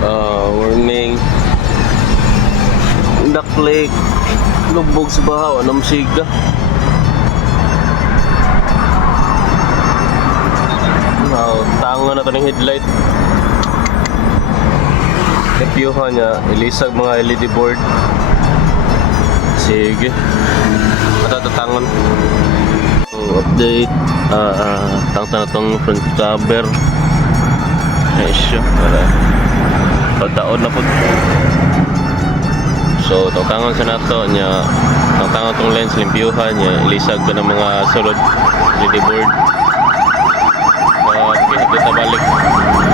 Warning. Daklik. Lubog sa bahaw. Anong siga? Tango na ito ng headlight. Nepiyuhan niya. Ilisag mga LED board. Sige. Matatatangon. Update. Tangta na itong front cover. Ayos siya. Taon na po. So, tangan sa nato niya. Tangan itong lens. Limpiyuhan niya. Ilisag ko ng mga sulod LED board. Okay, kita balik.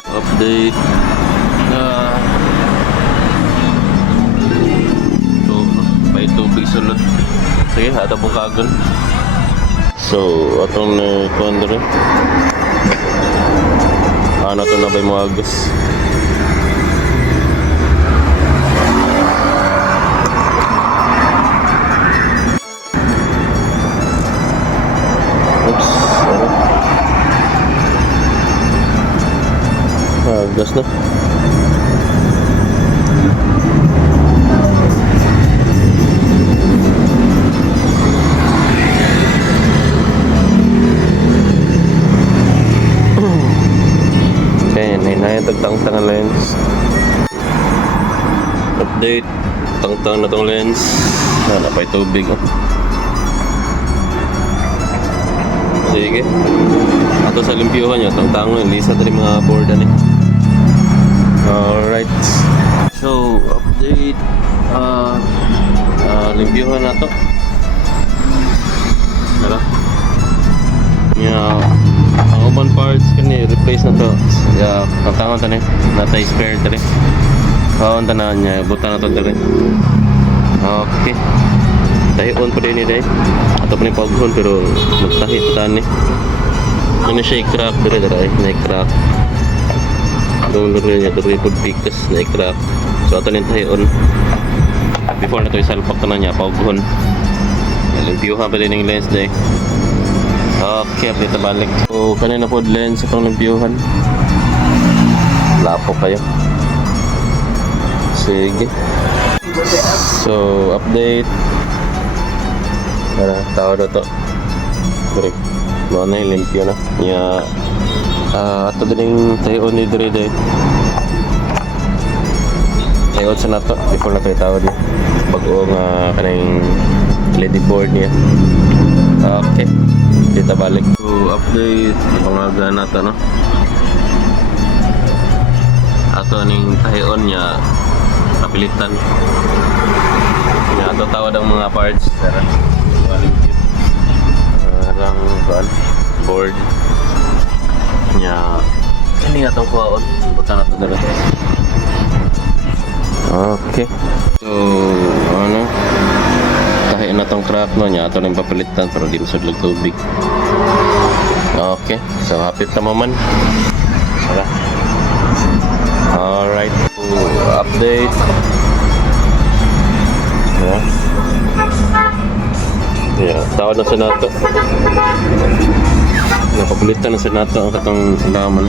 Update. So, may tubig sulod. Sige, ata pong kagon. So, atong kuhan rin. Ano ito na ba yung mga agos? Oops, ano? Gas na. Okay, nainaya tagtang-tangan lens. Update. Tang-tang na tong lens. Napay tubig. Sige. Ato sa limpiyuhan nyo. Tang-tangan. Lisa tali mga board ani. Alright. So, update. Limpiyuhan na to. Tara. Ang uban parts kani replace na to. Tangan to ni. Natay spare tali. Kaon tanan niya. Buta na to dali. Okay. Tahi on pa din ni day. Ato pa ni paghon pero magtahi pa tani. Ano siya i-crack dali dali. Na-crack. Doon rin niya dali pod pikas na-crack. So ato ni tahi on. Before na to isalpak tanan niya paghon. Limpiyuhan pa din ng lens day. Okay, update na balik. So, kanina po lens itong limpiyuhan. Lapo kayo. Sige. So, update. Tara, tawad na to. Break. Mga na yung limpyo na. Ato din yung tayo ni Dre day. Tayo sa na to. Before na tayo tawad niya. Bago nga kanang LED board niya. Okay. Kita balik. So, update pangaga nato no. Ato ning tahion niya kapilitan. Nya ato tawad ang mga parts tara. Arang kan board nya ini atong kuwaon buta nato dala. Okay. So, ano? Tahi na tong crack no nya ato ning papilitan pero di masudlag tubig. Okay, so hapit na maman. Tara. Alright. Update. Yeah, tawad na sa nato. Napapalitan na sa nato ang katong laman.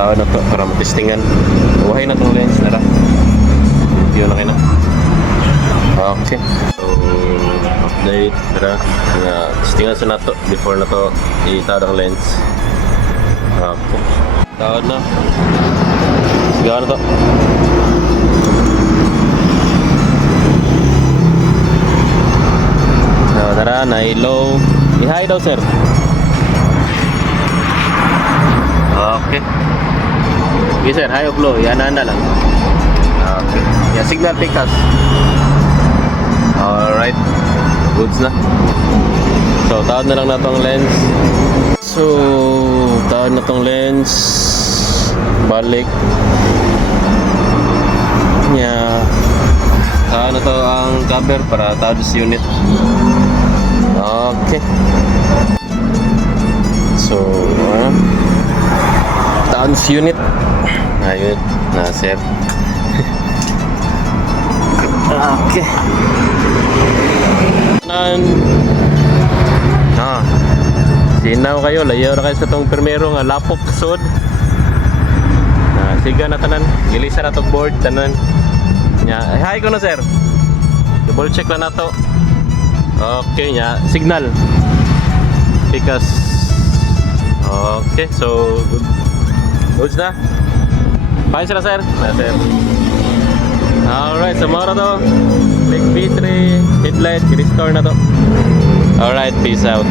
Tawad na to para matistingan. Buhay na tong lens nara. Yun na kayo na. Okay. So, update. Tara. Tistingan sa nato before na to itawad ang lens. Okay. Tawad na. Sigaw na to. So, tara. Na-low. I-high daw sir. Okay. Okay sir, high o low, yan na lang. Okay. Yeah, signal take us. Alright. Goods na. So, tawad na lang na tong lens. So, tawad na tong lens. Balik. Yeah. Tawad na to ang cover para tawad sa unit. Okay. So, tawad sa unit. Ayun, na-set. Okay. tanan. Sinaw kayo, layaw na kayo sa tong primero nga lapok sud. Siga na tanan, gilisa na to board tanan. Nya, hi ko na sir. Double check lang na to. Okay nya, signal. Because okay, so goods na. Fine sila sir. Sir. Alright, so mara to. Big V3 headlight, restore na to. Alright, peace out.